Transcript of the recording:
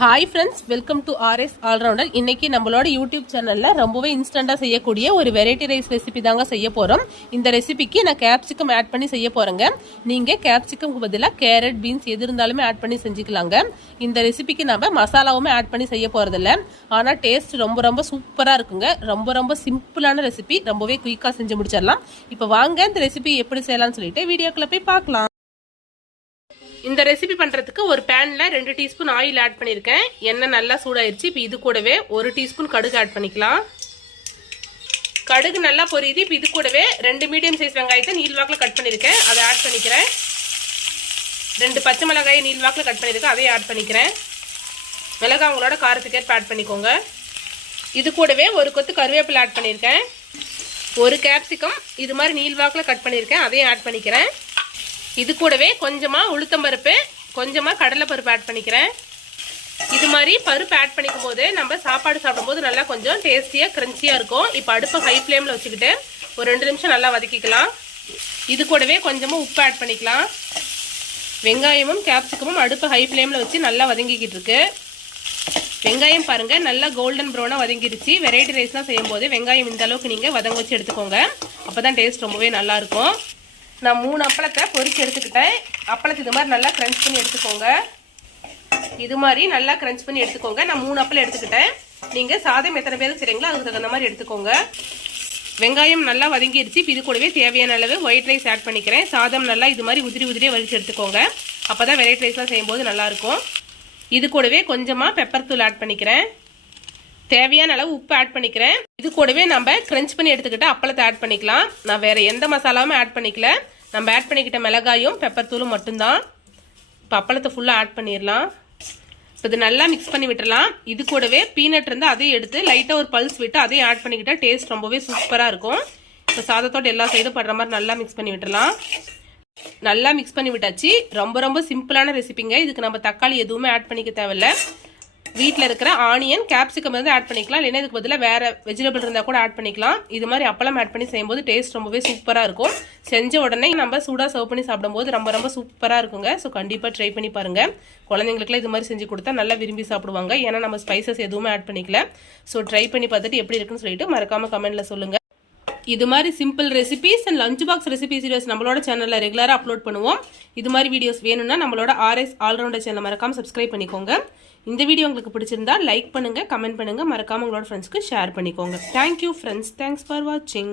Hi friends, welcome to RS allrounder. இன்னைக்கு நம்மளோட YouTube சேனல்ல ரொம்பவே இன்ஸ்டண்டா செய்யக்கூடிய ஒரு வெரைட்டி ரைஸ் ரெசிபி தாங்க செய்ய போறோம். இந்த ரெசிபிக்கு நான் கேப்சிகம் ஆட் பண்ணி செய்ய போறேங்க. நீங்க கேப்சிகம்க்கு பதிலாக கேரட், பீன்ஸ் எது இருந்தாலுமே ஆட் பண்ணி செஞ்சுக்கலாங்க. இந்த ரெசிபிக்கு நம்ம மசாலாவுமே ஆட் பண்ணி செய்ய போறதில்ல. ஆனா டேஸ்ட் ரொம்ப சூப்பரா இருக்குங்க. ரொம்ப சிம்பிளான ரெசிபி, ரொம்பவே குயிக்கா செஞ்சு முடிச்சிடலாம். இப்போ வாங்க இந்த ரெசிபி எப்படி செய்யலாம்னு சொல்லிட்டு வீடியோக்குள்ள போய் பார்க்கலாம். இந்த ரெசிபி பண்றதுக்கு ஒரு பேன்ல 2 டீஸ்பூன் ஆயில் ஆட் பண்ணிருக்கேன். எண்ணெய் நல்லா சூடாயிருச்சு. இப்போ இது கூடவே 1 டீஸ்பூன் கடுகு ஆட் பண்ணிக்கலாம். கடுகு நல்லா பொரியுது. இப்போ இது கூடவே 2 மீடியம் சைஸ் வெங்காயத்தை நீள்வாக்கில் கட் பண்ணிருக்கேன், அதை ஆட் பண்ணிக்கிறேன். 2 பச்சை மிளகாயை நீள்வாக்கில் கட் பண்ணிருக்கேன், அதையும் ஆட் பண்ணிக்கிறேன். மிளகாய் உங்களோட காரத்துக்கேற்ப ஆட் பண்ணிக்கோங்க. இது கூடவே ஒரு கொத்து கருவேப்பிலை ஆட் பண்ணியிருக்கேன். ஒரு கேப்சிகம் இது மாதிரி நீள்வாக்கில் கட் பண்ணியிருக்கேன், அதையும் ஆட் பண்ணிக்கிறேன். இது கூடவே கொஞ்சமா உளுத்தம்பருப்பு, கொஞ்சமா கடலைப்பருப்பு ஆட் பண்ணிக்கிறேன். இது மாதிரி பருப்பு ஆட் பண்ணிக்கும் போது நம்ம சாப்பாடு சாப்பிடும்போது நல்லா கொஞ்சம் டேஸ்டியா கிரன்ச்சியா இருக்கும். இப்போ அடுப்பை ஹை ஃப்ளேம்ல வச்சுக்கிட்டு ஒரு 2 நிமிஷம் நல்லா வதக்கிக்கலாம். இது கூடவே கொஞ்சமா உப்பு ஆட் பண்ணிக்கலாம். வெங்காயமும் கேப்சிகமும் அடுப்பை ஹை ஃப்ளேம்ல வச்சு நல்லா வதங்கிக்கிட்டு இருக்கு. வெங்காயம் பாருங்க நல்லா கோல்டன் ப்ரௌனா வதங்கிருச்சு. வெரைட்டி ரைஸ்லாம் செய்யும் போது வெங்காயம் இந்த அளவுக்கு நீங்க வதங்க வச்சு எடுத்துக்கோங்க, அப்பதான் டேஸ்ட் ரொம்பவே நல்லா இருக்கும். நான் 3 அப்பளத்தை பொரிச்சு எடுத்துக்கிட்டேன். அப்பளத்தை இது மாதிரி நல்லா கிரன்ச் பண்ணி எடுத்துக்கோங்க. இது மாதிரி நல்லா கிரன்ச் பண்ணி எடுத்துக்கோங்க. நான் 3 அப்பளம் எடுத்துக்கிட்டேன். நீங்கள் சாதம் எத்தனை பேருக்கு செய்றீங்களோ அதுக்கு தகுந்த மாதிரி எடுத்துக்கோங்க. வெங்காயம் நல்லா வதங்கிடுச்சு. இது கூடவே தேவையான அளவு ஒயிட் ரைஸ் ஆட் பண்ணிக்கிறேன். சாதம் நல்லா இது மாதிரி உதிரியாக வலிச்சு எடுத்துக்கோங்க, அப்போ தான் வெரைட்டி ரைஸ்லாம் செய்யும்போது நல்லாயிருக்கும். இது கூடவே கொஞ்சமாக பெப்பர் தூள் ஆட் பண்ணிக்கிறேன். தேவையான அளவு உப்பு ஆட் பண்ணிக்கிறேன். இது கூடவே நம்ம கிரன்ச் பண்ணி எடுத்துக்கிட்ட அப்பளத்தை ஆட் பண்ணிக்கலாம். நான் வேற எந்த மசாலாவும் ஆட் பண்ணிக்கல. நம்ம ஆட் பண்ணிக்கிட்ட மிளகாயும் பெப்பர் தூளும் மட்டும்தான். இப்போ அப்பளத்தை ஃபுல்லாக ஆட் பண்ணிடலாம். இப்போ இது நல்லா மிக்ஸ் பண்ணி விட்டுடலாம். இது கூடவே பீனட் இருந்து அதையும் எடுத்து லைட்டாக ஒரு பல்ஸ் விட்டு அதையும் ஆட் பண்ணிக்கிட்டா டேஸ்ட் ரொம்பவே சூப்பராக இருக்கும். இப்போ சாதத்தோட எல்லா சைடும் படுற மாதிரி நல்லா மிக்ஸ் பண்ணி விட்டுடலாம். நல்லா மிக்ஸ் பண்ணி விட்டாச்சு. ரொம்ப சிம்பிளான ரெசிபிங்க. இதுக்கு நம்ம தக்காளி எதுவுமே ஆட் பண்ணிக்க தேவையில்லை. வீட்டில் இருக்கிற ஆனியன், கேப்சிகம் வந்து ஆட் பண்ணிக்கலாம். இல்லைன்னா இதுக்கு பதிலாக வேற வெஜிடபிள் இருந்தால் கூட ஆட் பண்ணிக்கலாம். இது மாதிரி அப்பளம் ஆட் பண்ணி செய்யும்போது டேஸ்ட் ரொம்பவே சூப்பராக இருக்கும். செஞ்ச உடனே நம்ம சூடாக சர்வ் பண்ணி சாப்பிடும்போது ரொம்ப சூப்பராக இருக்குங்க. ஸோ கண்டிப்பாக ட்ரை பண்ணி பாருங்க. குழந்தைங்களுக்குலாம் இது மாதிரி செஞ்சு கொடுத்தா நல்லா விரும்பி சாப்பிடுவாங்க. ஏன்னா நம்ம ஸ்பைசஸ் எதுவுமே ஆட் பண்ணிக்கல. ஸோ ட்ரை பண்ணி பார்த்துட்டு எப்படி இருக்குன்னு சொல்லிட்டு மறக்காம கமெண்ட்ல சொல்லுங்க. இது மாதிரி simple recipes and lunch box recipe videos நம்மளோட சேனல்ல ரெகுலரா அப்லோட் பண்ணுவோம். இது மாதிரி வீடியோஸ் வேணும்னா நம்மளோட ஆர்எஸ் ஆல்ரவுண்டர் சேனல் மறக்காம சப்ஸ்கிரைப் பண்ணிக்கோங்க. இந்த வீடியோ உங்களுக்கு பிடிச்சிருந்தா லைக் பண்ணுங்க, கமெண்ட் பண்ணுங்க, மறக்காம உங்களோட ஃப்ரெண்ட்ஸ்க்கு ஷேர் பண்ணிக்கோங்க. தேங்க்யூ ஃப்ரெண்ட்ஸ், தேங்க்ஸ் ஃபார் வாட்சிங்.